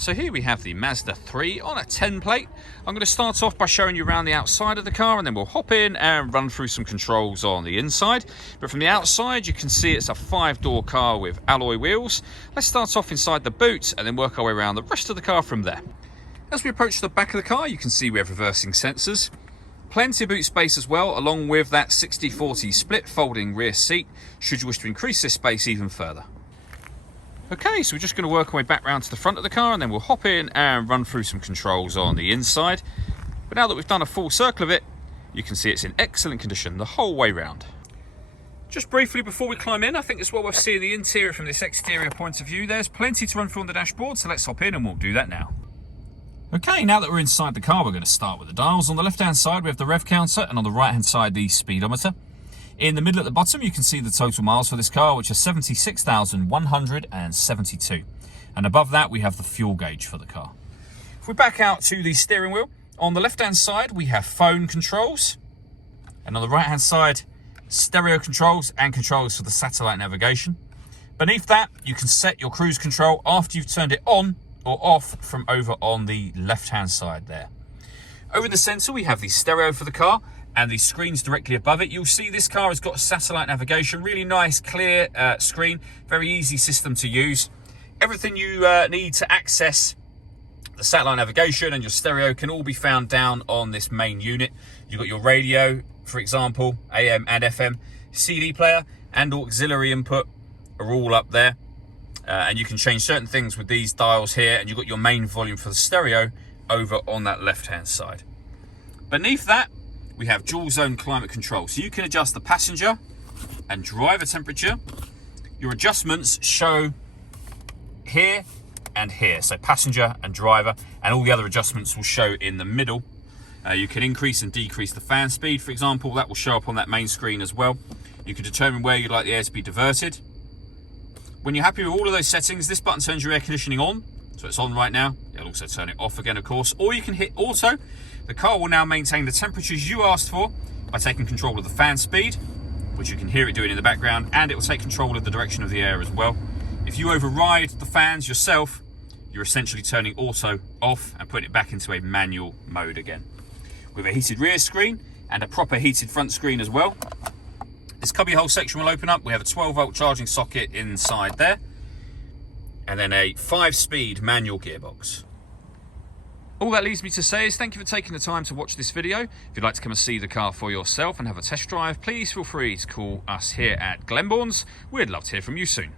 So here we have the Mazda 3 on a 10 plate. I'm going to start off by showing you around the outside of the car, and then we'll hop in and run through some controls on the inside. But from the outside you can see it's a 5-door car with alloy wheels. Let's start off inside the boot and then work our way around the rest of the car from there. As we approach the back of the car, you can see we have reversing sensors. Plenty of boot space as well, along with that 60/40 split folding rear seat, should you wish to increase this space even further. Okay, so we're just going to work our way back round to the front of the car, and then we'll hop in and run through some controls on the inside. But now that we've done a full circle of it, you can see it's in excellent condition the whole way round. Just briefly before we climb in, I think it's well worth seeing the interior from this exterior point of view. There's plenty to run through on the dashboard, so let's hop in and we'll do that now. Okay, now that we're inside the car, we're going to start with the dials. On the left-hand side, we have the rev counter, and on the right-hand side, the speedometer. In the middle at the bottom, you can see the total miles for this car, which is 76,172. And above that, we have the fuel gauge for the car. If we back out to the steering wheel, on the left-hand side, we have phone controls. And on the right-hand side, stereo controls and controls for the satellite navigation. Beneath that, you can set your cruise control after you've turned it on or off from over on the left-hand side there. Over in the centre, we have the stereo for the car, and the screens directly above it. You'll see this car has got satellite navigation, really nice, clear screen, very easy system to use. Everything you need to access the satellite navigation and your stereo can all be found down on this main unit. You've got your radio, for example, AM and FM, CD player and auxiliary input are all up there. And you can change certain things with these dials here, and you've got your main volume for the stereo over on that left-hand side. Beneath that, we have dual zone climate control, so you can adjust the passenger and driver temperature. Your adjustments show here and here, so passenger and driver, and all the other adjustments will show in the middle. You can increase and decrease the fan speed, for example. That will show up on that main screen as well. You can determine where you'd like the air to be diverted. When you're happy with all of those settings, this button turns your air conditioning on, so it's on right now. It'll also turn it off again, of course, or you can hit auto. The car will now maintain the temperatures you asked for by taking control of the fan speed, which you can hear it doing in the background, and it will take control of the direction of the air as well. If you override the fans yourself, you're essentially turning auto off and putting it back into a manual mode again. With a heated rear screen and a proper heated front screen as well. This cubbyhole section will open up. We have a 12-volt charging socket inside there, and then a 5-speed manual gearbox. All that leaves me to say is thank you for taking the time to watch this video. If you'd like to come and see the car for yourself and have a test drive, please feel free to call us here at Glenbourne's. We'd love to hear from you soon.